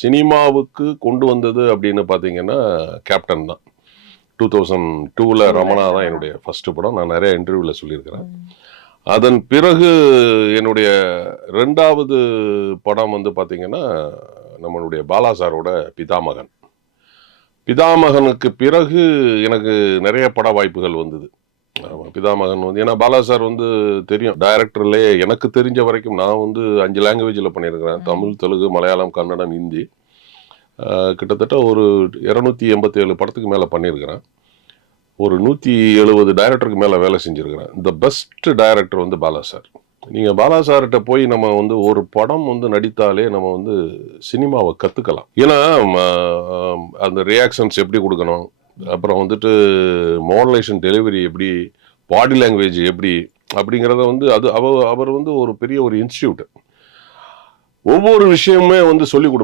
சினிமாவுக்கு கொண்டு வந்தது அப்படின்னு பார்த்தீங்கன்னா, கேப்டன் தான். 2002ல ரமணா தான் என்னுடைய ஃபர்ஸ்ட் படம். நான் நெறைய இன்டர்வியூல சொல்லியிருக்கிறேன். அதன் பிறகு என்னுடைய 2வது படம் வந்து பார்த்தீங்கன்னா, நம்மளுடைய பாலா சாரோட பிதாமகன். பிதாமகனுக்கு பிறகு எனக்கு நெறைய பட வாய்ப்புகள் வந்தது. ஆமா. பிதாமகன் வந்து ஏன்னா பாலா சார் வந்து தெரியும். டைரக்டர்லயே எனக்கு தெரிஞ்ச வரைக்கும் நான் வந்து 5 லாங்குவேஜ்ல பண்ணியிருக்கிறேன். தமிழ், தெலுங்கு, மலையாளம், கன்னடம், ஹிந்தி. கிட்டத்தட்ட ஒரு 287 படத்துக்கு மேல பண்ணியிருக்கிறேன். ஒரு 170 டைரக்டருக்கு மேல வேலை செஞ்சிருக்கிறேன். தி பெஸ்ட் டைரக்டர் வந்து பாலா சார். நீங்க பாலா சார்ட்ட போய் நம்ம வந்து ஒரு படம் வந்து நடித்தாலே நம்ம வந்து சினிமாவ கத்துக்கலாம். ஏன்னா அந்த ரியாக்ஷன்ஸ் எப்படி குடுக்கணும்? அப்புறம் வந்துட்டு மாடுலேஷன் டெலிவரி எப்படி? பாடி லாங்குவேஜ் எப்படி? அப்படிங்கிறத வந்து அவர் வந்து ஒரு பெரிய ஒரு இன்ஸ்டிடியூட். ஒவ்வொரு விஷயமுமே வந்து சொல்லிக் குடுப்பார்.